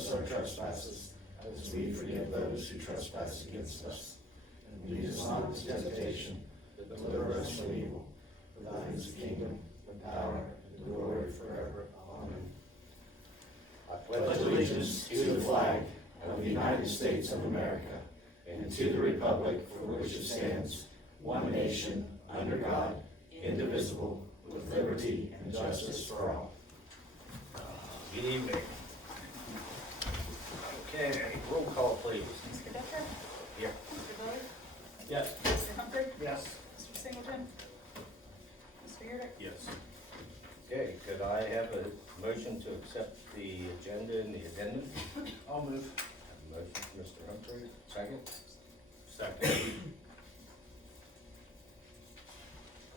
us our trespasses, as we forgive those who trespass against us. And lead us not into temptation, but deliver us from evil. For thine is the kingdom, the power, and the glory forever. Amen. I pledge allegiance to the flag of the United States of America, and to the republic for which it stands, one nation, under God, indivisible, with liberty and justice for all. Good evening. Okay, roll call please. Mr. Decker? Here. Mr. Lillard? Yes. Mr. Humphrey? Yes. Mr. Singleton? Mr. Yurdak? Yes. Okay, could I have a motion to accept the agenda and the addendum? I'll move. Motion, Mr. Humphrey, second? Second.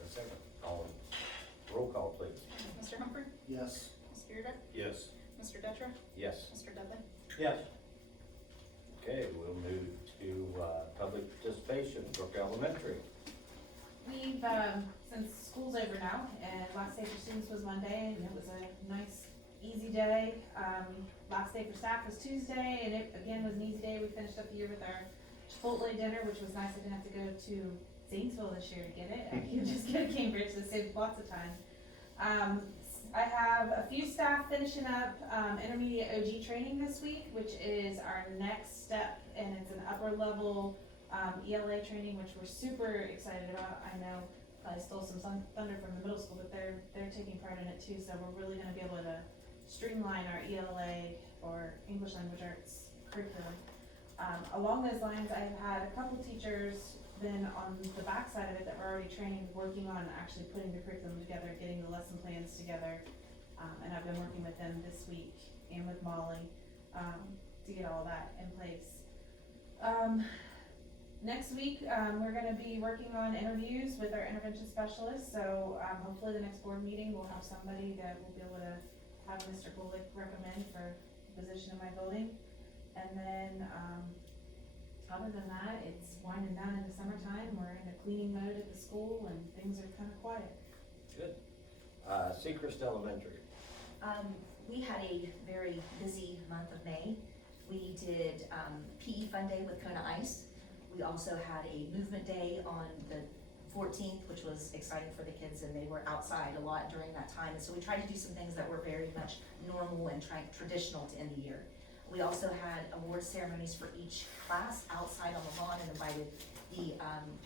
A second. All in. Roll call please. Mr. Humphrey? Yes. Mr. Yurdak? Yes. Mr. Detra? Yes. Mr. Dudley? Yes. Okay, we'll move to public participation, Brook Elementary. We've, since school's over now, and last day for students was Monday, and it was a nice, easy day. Last day for staff was Tuesday, and it, again, was an easy day. We finished up the year with our Chipotle dinner, which was nice. I didn't have to go to Zanesville this year to get it. I could just go to Cambridge, so it saved lots of time. I have a few staff finishing up intermediate OG training this week, which is our next step, and it's an upper level ELA training, which we're super excited about. I know I stole some thunder from the middle school, but they're taking part in it too, so we're really gonna be able to streamline our ELA or English Language Arts curriculum. Along those lines, I've had a couple teachers been on the back side of it that were already trained, working on actually putting the curriculum together, getting the lesson plans together. And I've been working with them this week and with Molly to get all that in place. Next week, we're gonna be working on interviews with our intervention specialists, so hopefully the next board meeting, we'll have somebody that will be able to have Mr. Bullock recommend for the position in my building. And then, other than that, it's winding down into summertime. We're in a cleaning mode at the school, and things are kind of quiet. Good. Seacrest Elementary. We had a very busy month of May. We did PE Fun Day with Kona Ice. We also had a movement day on the 14th, which was exciting for the kids, and they were outside a lot during that time. And so we tried to do some things that were very much normal and traditional to end the year. We also had award ceremonies for each class outside on the lawn and invited the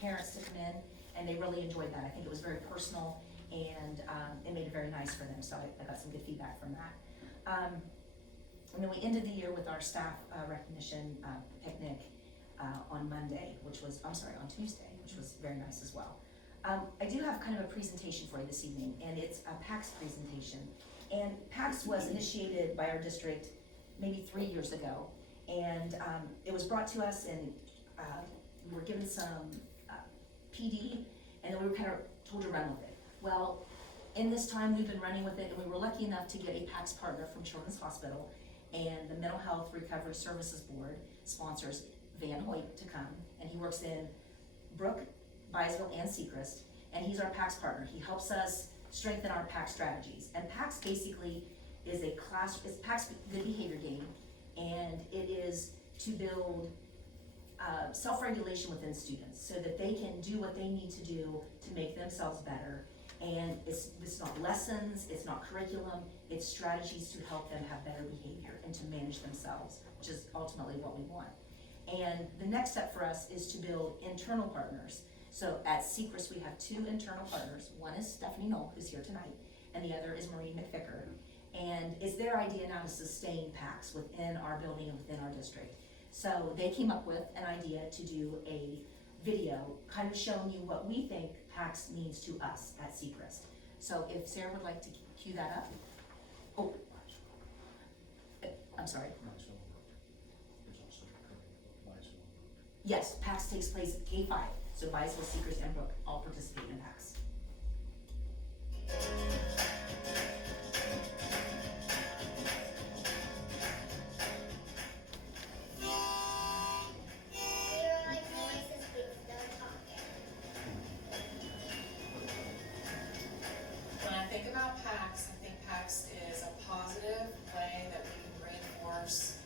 parents to come in, and they really enjoyed that. I think it was very personal, and it made it very nice for them, so I got some good feedback from that. And then we ended the year with our staff recognition picnic on Monday, on Tuesday, which was very nice as well. I do have kind of a presentation for you this evening, and it's a PACS presentation. And PACS was initiated by our district maybe 3 years ago, and it was brought to us, and we were given some PD, and then we were kind of told to run with it. Well, in this time we've been running with it, and we were lucky enough to get a PACS partner from Children's Hospital, and the Mental Health Recovery Services Board sponsors Van Hoyt to come, and he works in Brook, Byesville, and Seacrest, and he's our PACS partner. He helps us strengthen our PACS strategies, and PACS basically is it's PACS Good Behavior Game, and it is to build self-regulation within students so that they can do what they need to do to make themselves better. And it's not lessons, it's not curriculum, it's strategies to help them have better behavior and to manage themselves, which is ultimately what we want. And the next step for us is to build internal partners. So at Seacrest, we have 2 internal partners. One is Stephanie Knoll, who's here tonight, and the other is Marie McVicker. And it's their idea now to sustain PACS within our building and within our district. So they came up with an idea to do a video kind of showing you what we think PACS means to us at Seacrest. So if Sarah would like to cue that up. Oh, I'm sorry. Yes, PACS takes place at K5. So Byesville, Seacrest, and Brook all participate in PACS. When I think about PACS, I think PACS is a positive way that we can reinforce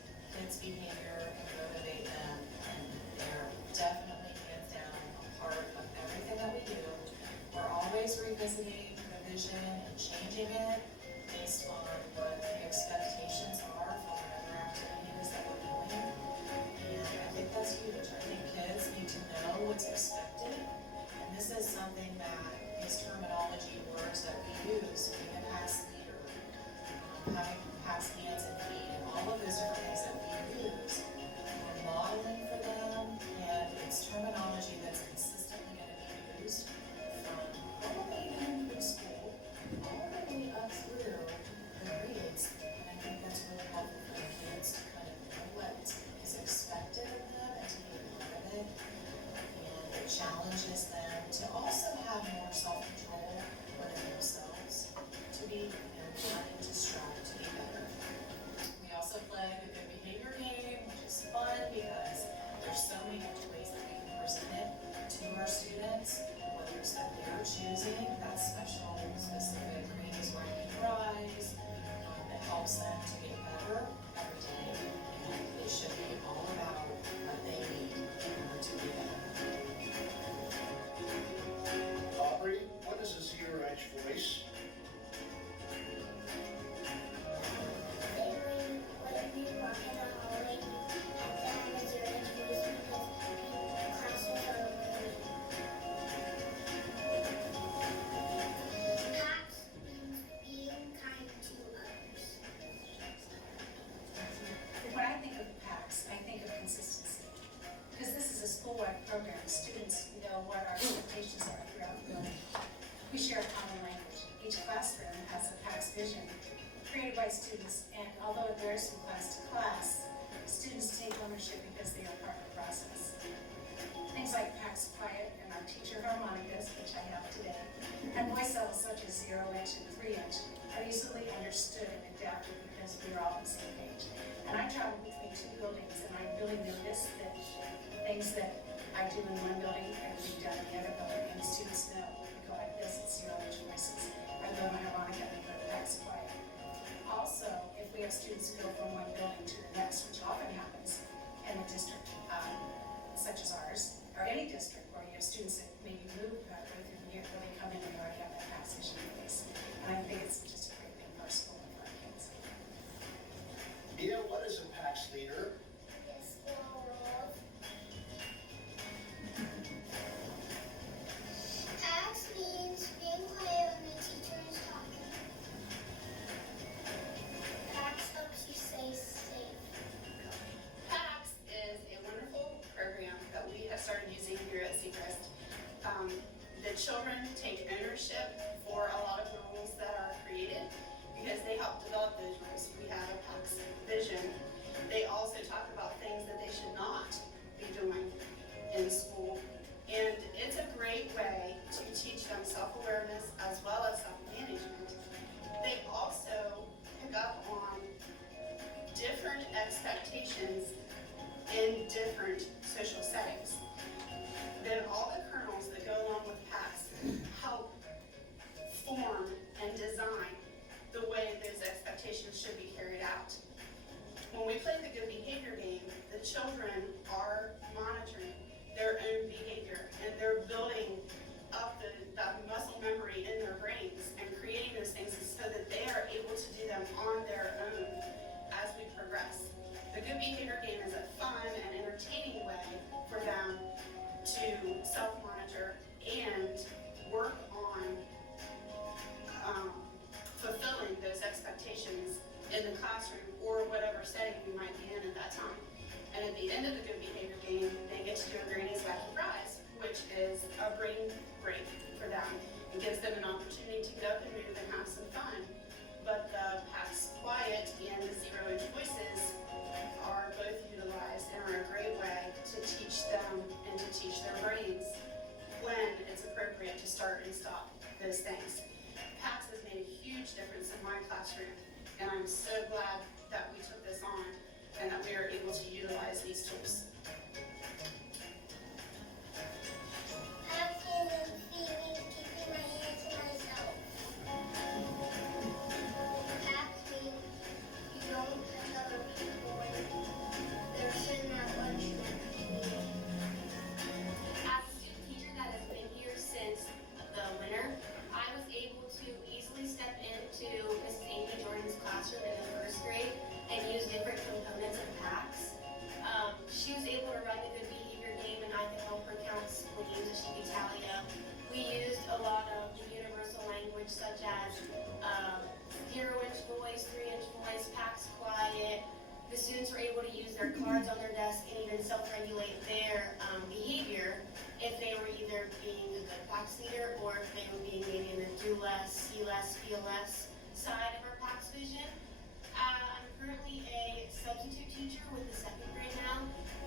program, students know what our expectations are throughout the building. We share a common language. Each classroom has a PAX vision created by students, and although it varies from class to class, students take ownership because they are part of the process. Things like PAX Quiet and our teacher harmonicas, which I have today, and voice levels such as 0-inch and 3-inch are easily understood and adapted because we are all on the same page. And I travel between two buildings, and I really notice that things that I do in one building can be done in the other building, and the students know. We go like this, it's 0-inch voices. I go in my harmonica and put PAX Quiet. Also, if we have students who go from one building to the next, which often happens in a district such as ours, or any district where you have students that maybe move through the year, where they come in and they already have that PAX vision in place. And I think it's just a great thing for our school and for our kids. Mia, what is a PAX leader? PAX means being quiet when the teacher is talking. PAX helps you stay safe. PAX is a wonderful program that we have started using here at Seacrest. The children take ownership for a lot of the rules that are created because they help develop those rules. We have a PAX vision. They also talk about things that they should not be doing in school. And it's a great way to teach them self-awareness as well as self-management. They also pick up on different expectations in different social settings. Then all the kernels that go along with PAX help form and design the way those expectations should be carried out. When we play the good behavior game, the children are monitoring their own behavior and they're building up that muscle memory in their brains and creating those things so that they are able to do them on their own as we progress. The good behavior game is a fun and entertaining way for them to self-monitor and work on fulfilling those expectations in the classroom or whatever setting we might be in at that time. And at the end of the good behavior game, they get to do a Granny's Wacky Prize, which is a brain break for them. It gives them an opportunity to get up and move and have some fun. But the PAX Quiet and the 0-inch voices are both utilized and are a great way to teach them and to teach their brains when it's appropriate to start and stop those things. PAX has made a huge difference in my classroom, and I'm so glad that we took this on and that we are able to utilize these tools. PAX means keeping my hands to myself. PAX means you don't touch other people when they're sitting at lunch next to you. As a student teacher that has been here since the winter, I was able to easily step into Mrs. Amy Jordan's classroom in the first grade and use different components of PAX. She was able to run the good behavior game and I could help her count spleens as she could tally up. We used a lot of the universal language such as 0-inch voice, 3-inch voice, PAX Quiet. The students were able to use their cards on their desk and even self-regulate their behavior if they were either being a good PAX leader or if they were being maybe in the do less, see less, feel less side of our PAX vision. I'm currently a substitute teacher with the second grade now,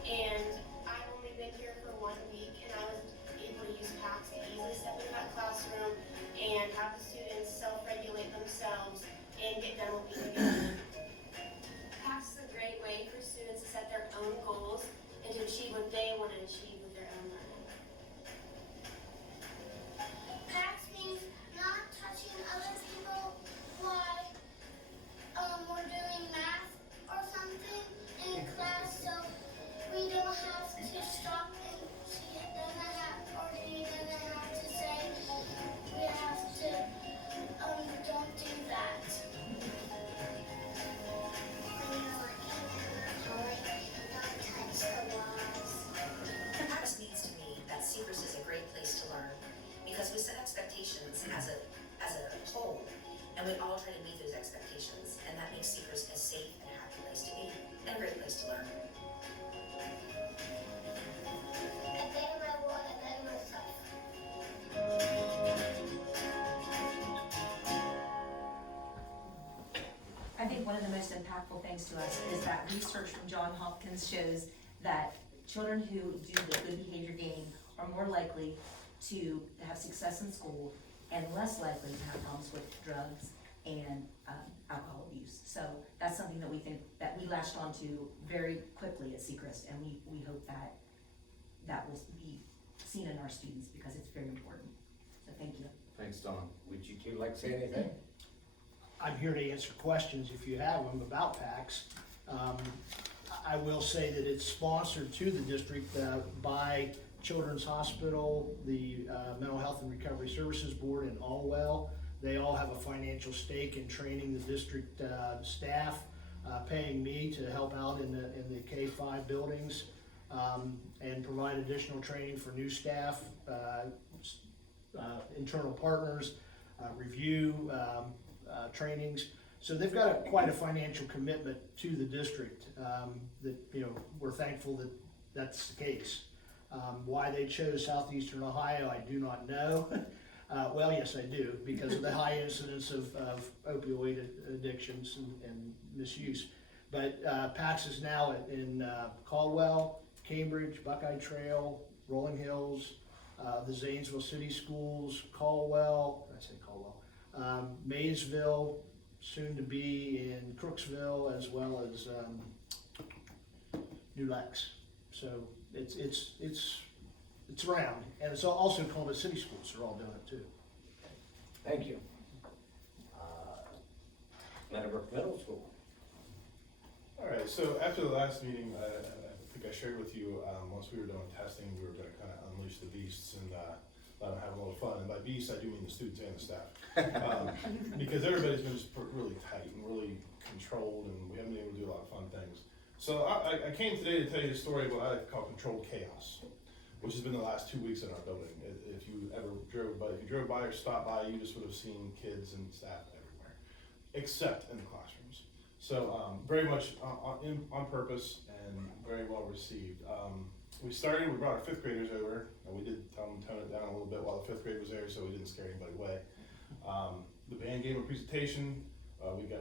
and I've only been here for 1 week, and I was able to use PAX to easily step into that classroom and have the students self-regulate themselves and get done what we need to get done. PAX is a great way for students to set their own goals and to achieve what they want to achieve with their own learning. PAX means not touching other people while we're doing math or something in class, so we don't have to stop and she doesn't have, or he doesn't have to say we have to don't do that. When you're working in the hallway, don't touch the walls. PAX means to me that Seacrest is a great place to learn because we set expectations as a whole, and we all try to meet those expectations, and that makes Seacrest a safe and happy place to be and a great place to learn. I bet wonderful things to us is that research from Johns Hopkins shows that children who do the good behavior game are more likely to have success in school and less likely to have problems with drugs and alcohol abuse. So that's something that we think that we latched onto very quickly at Seacrest, and we hope that that will be seen in our students because it's very important. So thank you. Thanks, Dawn. Would you two like to say anything? I'm here to answer questions if you have them about PACS. I will say that it's sponsored to the district by Children's Hospital, the Mental Health and Recovery Services Board, and Allwell. They all have a financial stake in training the district staff, paying me to help out in the K-5 buildings, and provide additional training for new staff, internal partners, review trainings. So they've got quite a financial commitment to the district that, you know, we're thankful that that's the case. Why they chose Southeastern Ohio, I do not know. Well, yes, I do, because of the high incidence of opioid addictions and misuse. But PACS is now in Caldwell, Cambridge, Buckeye Trail, Rolling Hills, the Zanesville City Schools, Caldwell, Maysville, soon to be in Crooksville, as well as New Lex. So it's around, and it's also Columbus City Schools are all doing it too. Thank you. Meadowbrook Middle School. All right, so after the last meeting, I think I shared with you, once we were done with testing, we were gonna kind of unleash the beasts and let them have a little fun. And by beasts, I do mean the students and the staff. Because everybody's been just really tight and really controlled, and we haven't been able to do a lot of fun things. So I came today to tell you the story of what I like to call controlled chaos, which has been the last 2 weeks in our building. If you drove by or stopped by, you just would have seen kids and staff everywhere, except in the classrooms. So very much on purpose and very well received. We brought our fifth graders over, and we did tell them to tone it down a little bit while the fifth grade was there, so we didn't scare anybody away. The band gave a presentation.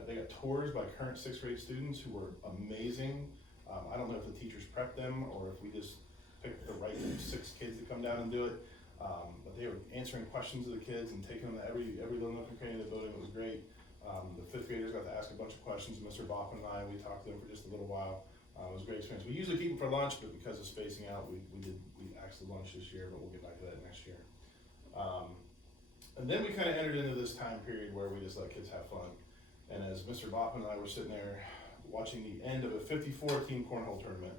They got tours by current sixth grade students who were amazing. I don't know if the teachers prepped them or if we just picked the right 6 kids to come down and do it. But they were answering questions of the kids and taking them to every little nook and cranny of the building. It was great. The fifth graders got to ask a bunch of questions. Mr. Baughman and we talked to them for just a little while. It was a great experience. We usually keep them for lunch, but because of spacing out, we axed the lunch this year, but we'll get back to that next year. And then we kind of entered into this time period where we just let kids have fun. And as Mr. Baughman and I were sitting there watching the end of a 54-team cornhole tournament,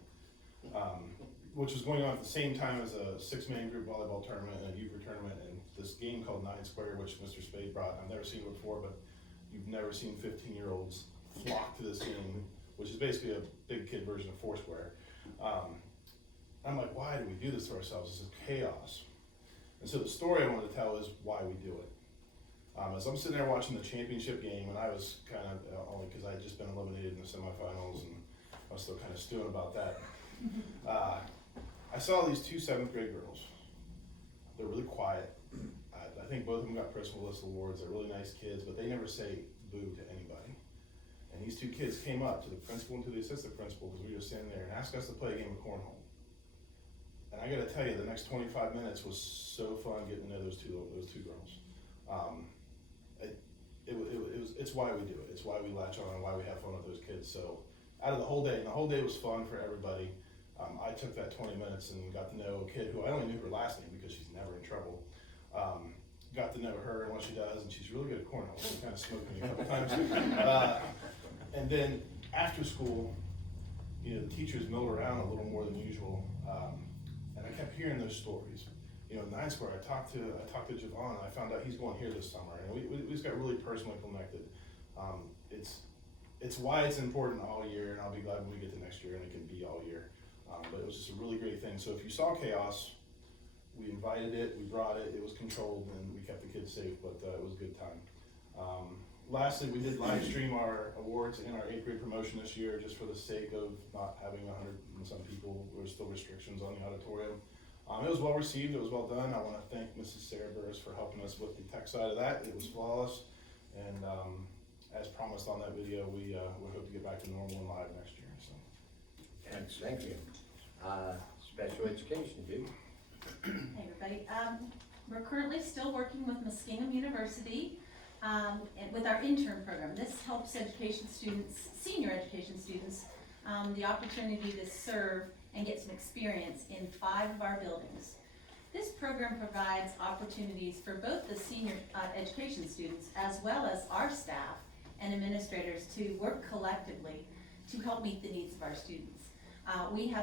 which was going on at the same time as a 6-man group volleyball tournament and a euchre tournament, and this game called 9 Square, which Mr. Spade brought. I've never seen it before, but you've never seen 15-year-olds flock to this game, which is basically a big kid version of Foursquare. I'm like, why do we do this to ourselves? This is chaos. And so the story I wanted to tell is why we do it. As I'm sitting there watching the championship game, and I was kind of, only because I had just been eliminated in the semifinals, and I was still kind of stewing about that. I saw these 2 7th grade girls. They're really quiet. I think both of them got Principal List awards. They're really nice kids, but they never say boo to anybody. And these 2 kids came up to the principal and to the assistant principal, because we were standing there, and asked us to play a game of cornhole. And I gotta tell you, the next 25 minutes was so fun getting to know those two girls. It's why we do it. It's why we latch on and why we have fun with those kids. So out of the whole day, and the whole day was fun for everybody. I took that 20 minutes and got to know a kid who I only knew her last name because she's never in trouble. Got to know her and what she does, and she's really good at cornhole. She kind of smoked me a couple times. And then after school, the teachers milled around a little more than usual, and I kept hearing those stories. 9 Square, I talked to Javon, and I found out he's going here this summer, and we just got really personally connected. It's why it's important all year, and I'll be glad when we get to next year and it can be all year. But it was just a really great thing. So if you saw chaos, we invited it, we brought it, it was controlled, and we kept the kids safe, but it was a good time. Lastly, we did live stream our awards in our 8th grade promotion this year, just for the sake of not having 100 and some people. There were still restrictions on the auditorium. It was well received, it was well done. I want to thank Mrs. Sarah Burris for helping us with the tech side of that. It was flawless, and as promised on that video, we hope to get back to normal and live next year, so. Thank you. Special education, Judy? Hey, everybody. We're currently still working with Muskingum University and with our intern program. This helps education students, senior education students, the opportunity to serve and get some experience in 5 of our buildings. This program provides opportunities for both the senior education students as well as our staff and administrators to work collectively to help meet the needs of our students. We've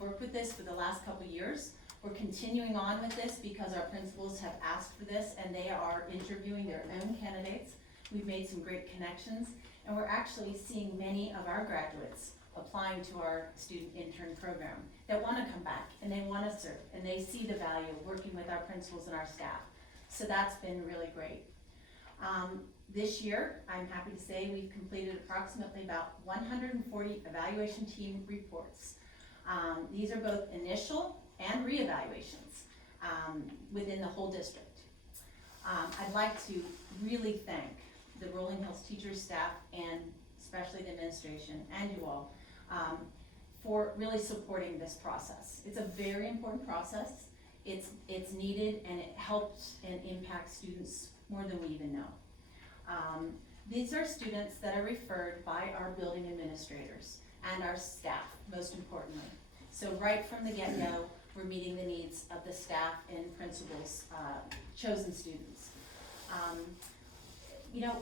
worked with this for the last couple years. We're continuing on with this because our principals have asked for this and they are interviewing their own candidates. We've made some great connections and we're actually seeing many of our graduates applying to our student intern program that want to come back and they want to serve and they see the value of working with our principals and our staff. So that's been really great. This year, I'm happy to say we've completed approximately about 140 evaluation team reports. These are both initial and reevaluations within the whole district. I'd like to really thank the Rolling Hills teachers, staff, and especially the administration and you all for really supporting this process. It's a very important process. It's needed and it helps and impacts students more than we even know. These are students that are referred by our building administrators and our staff, most importantly. So right from the get-go, we're meeting the needs of the staff and principals, chosen students.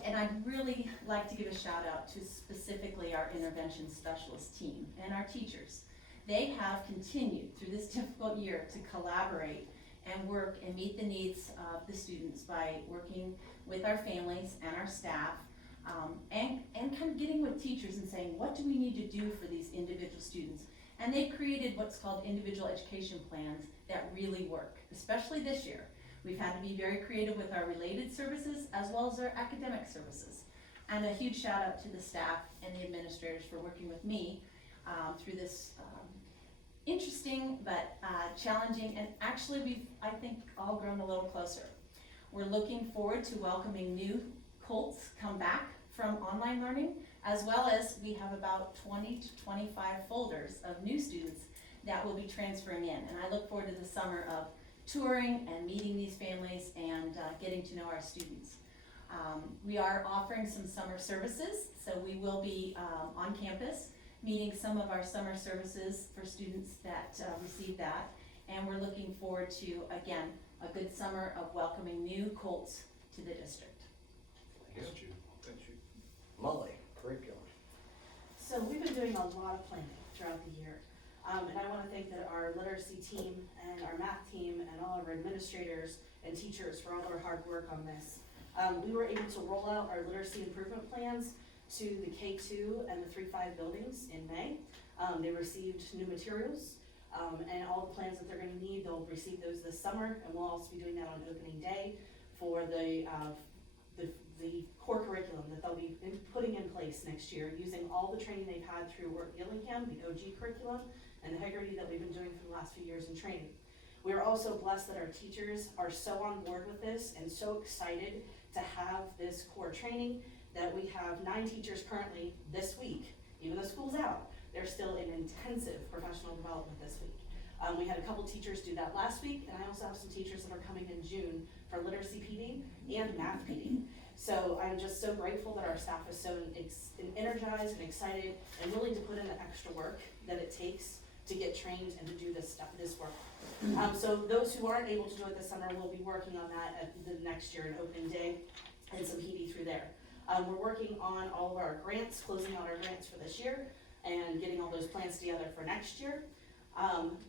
And I'd really like to give a shout out to specifically our intervention specialist team and our teachers. They have continued through this difficult year to collaborate and work and meet the needs of the students by working with our families and our staff, and kind of getting with teachers and saying, what do we need to do for these individual students? And they've created what's called individual education plans that really work, especially this year. We've had to be very creative with our related services as well as our academic services. And a huge shout out to the staff and the administrators for working with me through this interesting but challenging, and actually we've, I think, all grown a little closer. We're looking forward to welcoming new Colts come back from online learning, as well as we have about 20 to 25 folders of new students that will be transferring in. And I look forward to the summer of touring and meeting these families and getting to know our students. We are offering some summer services, so we will be on campus meeting some of our summer services for students that receive that. And we're looking forward to, again, a good summer of welcoming new Colts to the district. Thank you. Molly, curriculum. So we've been doing a lot of planning throughout the year. And I want to thank our literacy team and our math team and all of our administrators and teachers for all their hard work on this. We were able to roll out our literacy improvement plans to the K2 and the 3-5 buildings in May. They received new materials and all the plans that they're going to need. They'll receive those this summer, and we'll also be doing that on opening day for the core curriculum that they'll be putting in place next year, using all the training they've had through Work Gillingham, the OG curriculum, and the Hegarty that we've been doing for the last few years in training. We are also blessed that our teachers are so on board with this and so excited to have this core training that we have 9 teachers currently this week. Even though school's out, they're still in intensive professional development this week. We had a couple teachers do that last week, and I also have some teachers that are coming in June for literacy PD and math PD. So I'm just so grateful that our staff is so energized and excited and willing to put in the extra work that it takes to get trained and to do this work. So those who aren't able to do it this summer will be working on that at the next year in opening day and some PD through there. We're working on all of our grants, closing out our grants for this year and getting all those plans together for next year.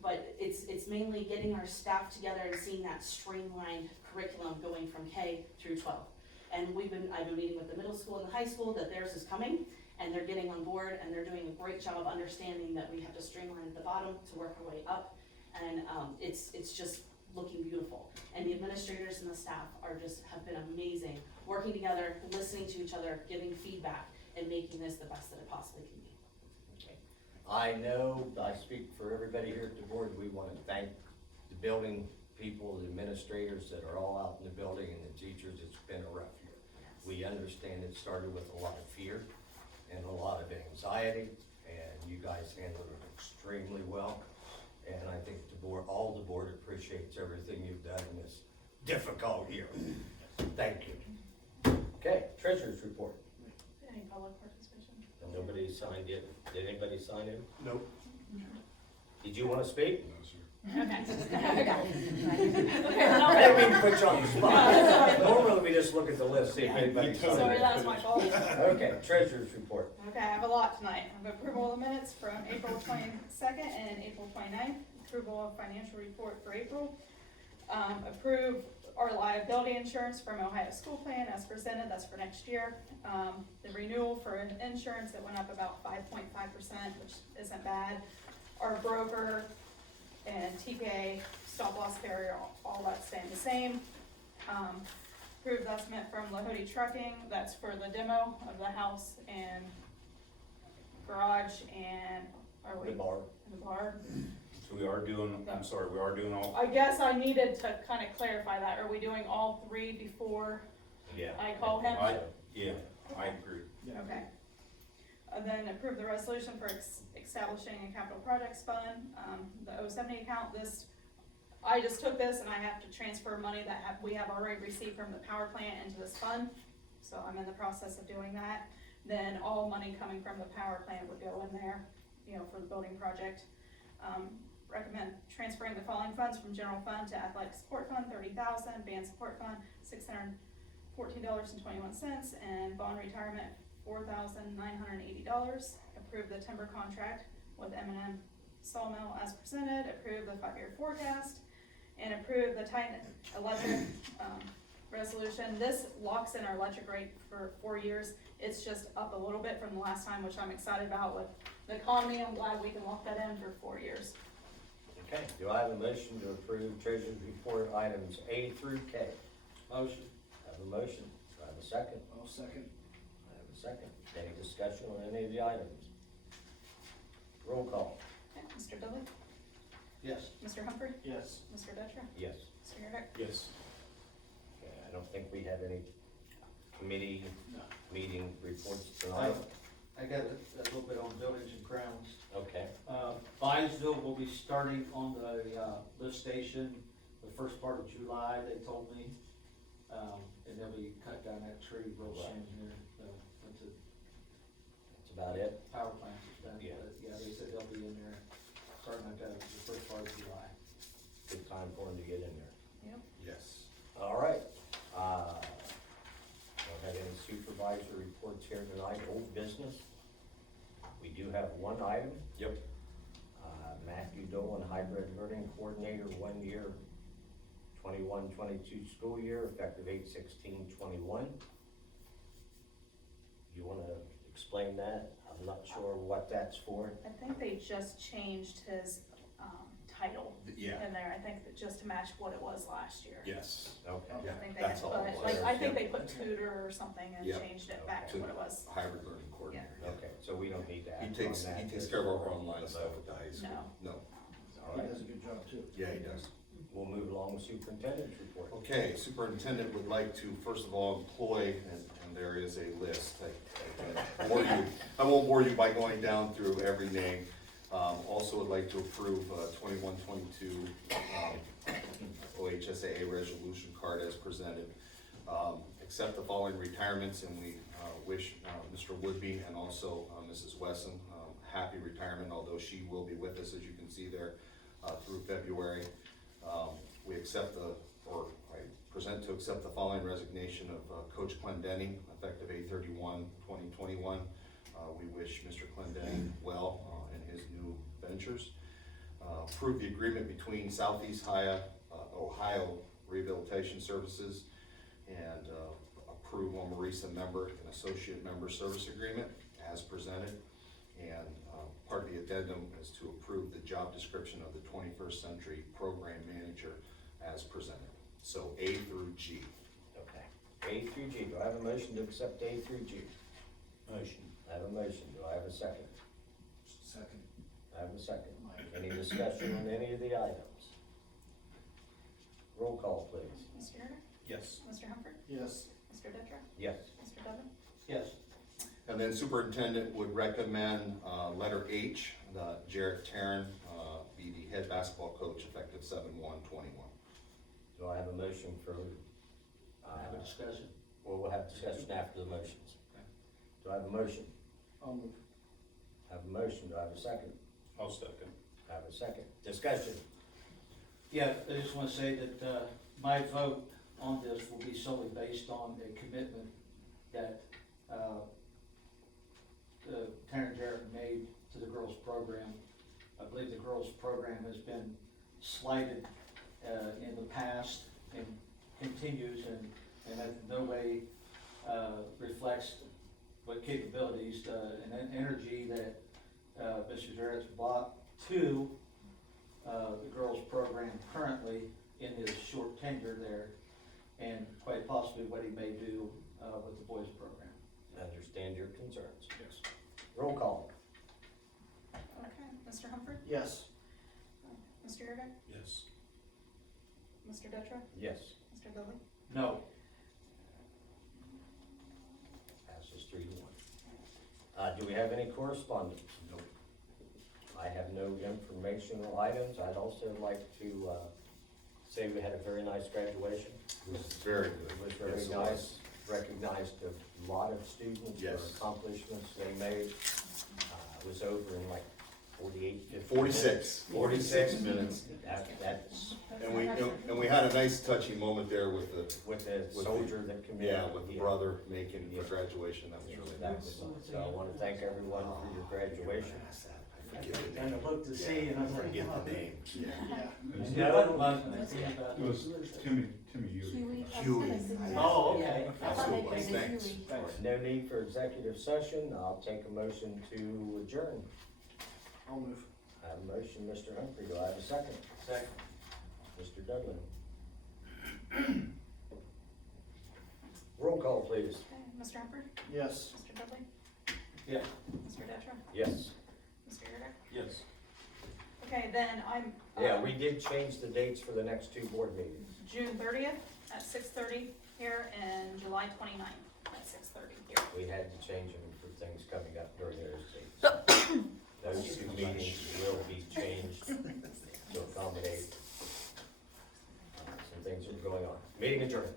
But it's mainly getting our staff together and seeing that streamlined curriculum going from K through 12. And I've been meeting with the middle school and the high school that theirs is coming, and they're getting on board, and they're doing a great job of understanding that we have to streamline at the bottom to work our way up. And it's just looking beautiful. And the administrators and the staff have been amazing, working together, listening to each other, giving feedback, and making this the best that it possibly can be. I know, I speak for everybody here at the board, we want to thank the building people, the administrators that are all out in the building, and the teachers. It's been a rough year. We understand it started with a lot of fear and a lot of anxiety, and you guys handled it extremely well. And I think the board, all the board appreciates everything you've done in this difficult year. Thank you. Okay, treasurer's report. Any public participation? Nobody signed it. Did anybody sign it? Nope. Did you wanna speak? No, sir. Okay. I didn't mean to put you on the spot. Normally we just look at the list, see if anybody signed Sorry, it. that was my fault. Okay, treasurer's report. Okay, I have a lot tonight. I have approval of the minutes from April 22nd and April 29th. Approval of financial report for April. Approve our liability insurance from Ohio School Plan as presented, that's for next year. The renewal for insurance, it went up about 5.5%, which isn't bad. Our broker and TPA, stop loss carrier, all that staying the same. Approved estimate from Lahode Trucking, that's for the demo of the house and garage and, are we? The bar. The bar. So we are doing, I'm sorry, we are doing all, I guess I needed to kind of clarify that. Are we doing all three before Yeah. I call him? yeah, I agree. Okay. And then approve the resolution for establishing a capital projects fund, the 070 account. This, I just took this and I have to transfer money that we have already received from the power plant into this fund. So I'm in the process of doing that. Then all money coming from the power plant would go in there, you know, for the building project. Recommend transferring the following funds from general fund to athletic support fund, 30,000, band support fund, $614.21, and bond retirement, $4,980. Approve the timber contract with M&M Sawmill as presented. Approve the 5-year forecast, and approve the Titan Electric resolution. This locks in our electric rate for 4 years. It's just up a little bit from the last time, which I'm excited about with the economy. I'm glad we can lock that in for 4 years. Okay, do I have a motion to approve treasurer's report items A through K? Motion. I have a motion. Do I have a second? I'll second. I have a second. Any discussion on any of the items? Roll call. Okay, Mr. Dudley? Yes. Mr. Humphrey? Yes. Mr. Detra? Yes. Mr. Yerdick? Yes. Okay, I don't think we have any committee No. meeting reports tonight. I got a little bit on buildings and grounds. Okay, Byesville will be starting on the lift station the first part of July, they told me. And they'll be cut down that tree real soon here, once the that's about it. power plant is done. Yeah. But yeah, they said they'll be in there starting like the first part of July. Good time for them to get in there. Yes. All right. Don't have any supervisor reports here tonight. Old business. We do have one item. Yep. Matthew Dolan, hybrid learning coordinator, 1 year, 21-22 school year, effective 8/16/21. You wanna explain that? I'm not sure what that's for. I think they just changed his, title Yeah. in there. I think that just to match what it was last year. Yes. Okay. I Yeah, think they that's had all put, it was. like, I think Yep. they put tutor or something and Yep. changed it back to what it was. Hybrid learning coordinator. Okay, so we don't need to act on He that. takes care of our online stuff at the high school. No. No. All right, a good job too. Yeah, he does. we'll move along with superintendent's report. Okay, superintendent would like to, first of all, employ, and there is a list. I won't bore you by going down through every name. Also would like to approve 21-22 OHSAA resolution card as presented. Accept the following retirements, and we wish Mr. Woodby and also Mrs. Wesson happy retirement, although she will be with us, as you can see there, through February. We accept I present to accept the following resignation of Coach Clendenny, effective 8/31/2021. We wish Mr. Clendenny well in his new ventures. Approve the agreement between Southeast Ohio Rehabilitation Services and approve on Marisa Member an associate member service agreement as presented. And part of the addendum is to approve the job description of the 21st Century Program Manager as presented. So A through G. Okay, A through G. Do I have a motion to accept A through G? Motion. I have a motion. Do I have a second? Second. I have a second. Any discussion on any of the items? Roll call, please. Mr. Yerdick? Yes. Mr. Humphrey? Yes. Mr. Detra? Yes. Dudley? Yes. And then superintendent would recommend, letter H, Jarrett Taryn, be the head basketball coach effective 7/1/21. Do I have a motion for, Have a discussion. well, we'll have discussion after the motions. Do I have a motion? I'll move. Have a motion, do I have a second? I'll second. Have a second. Discussion. Yeah, I just want to say that my vote on this will be solely based on a commitment that Taryn Jarrett made to the girls' program. I believe the girls' program has been slighted in the past and continues and in no way reflects what capabilities and energy that Mr. Jarrett's brought to the girls' program currently in his short tenure there, and quite possibly what he may do with the boys' program. I understand your concerns. Yes. Roll call. Okay, Mr. Humphrey? Yes. Mr. Yerga? Yes. Mr. Detra? Yes. Mr. Dudley? No. Passes 3-1. Do we have any correspondence? Nope. I have no informational items. I'd also like to say we had a very nice graduation. It was very good. It was very Yes, it nice. was. Recognized a lot of students for Yes. accomplishments they made. It was over in like 48, 50 46. 46 minutes. That's And we had a nice touching moment there with the, with the With soldier that committed. yeah, with the brother making for graduation. That was really That nice. was, so I want to thank everyone for your graduation. I forget the And name. I looked to see, and I was like, Forget oh. the name. Yeah. Yeah, I wasn't thinking about It was Timmy Ewing. Huey. Oh, okay. Absolutely. Thanks. No need for executive session. I'll take a motion to adjourn. I'll move. I have a motion, Mr. Humphrey. Do I have a second? Second. Mr. Dudley. Roll call, please. Okay, Mr. Humphrey? Yes. Mr. Dudley? Yeah. Mr. Detra? Yes. Mr. Yerga? Yes. Okay, then I'm. Yeah, we did change the dates for the next two board meetings. June 30th at 6:30 here and July 29th at 6:30 here. We had to change them for things coming up during those dates. Those two meetings will be changed to accommodate some things that are going on. Meeting adjourned.